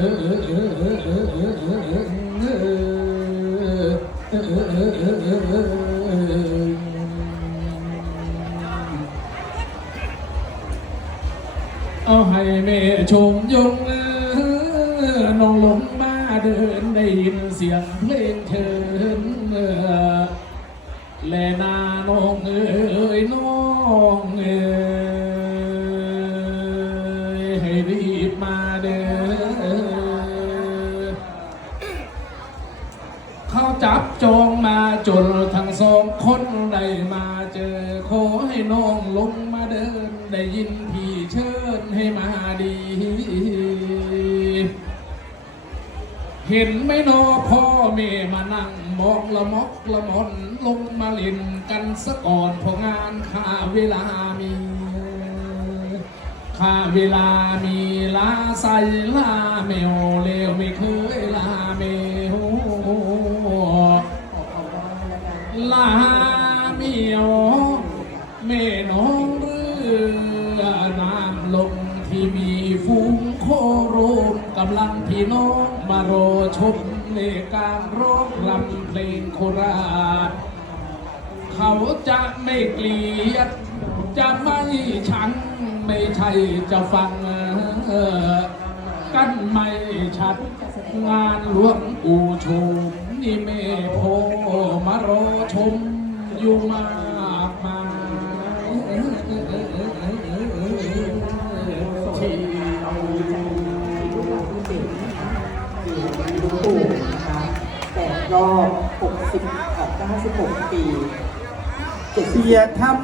เอาให้แม่ชมยงน้องลงมาเดินได้ยินเสียงเพลงเชิญและนาน้องเอ๋ยน้องเอ๋ยให้รีบมาเด้อ เขาจับจองมาจนทั้งสองคนได้มาเจอขอให้น้องลงมาเดิน ได้ยินพี่เชิญให้มาดี เห็นไหมนอพ่อแม่มานั่งมองละมอกละมอนลงมาเล่นกันสะก่อนพองานค่าเวลามีค่าเวลามีลาใส่ลาแมวเลวไม่เคยาเมียวแม่น้องเรือน้ำลงที่มีฝูงโคโรนกำลังพี่น้องมารอชมในการร้องรำเพลงโคราช เขาจะไม่เกลียด จะไม่ชังไม่ใช่จะฟังกันไม่ชัด งานหลวงอู่ชมนี่แม่โพมารอ ชมอยู่มากมายที่ปู่นะคะแต่รอบ 60 กับ 96 ปีเสียทับ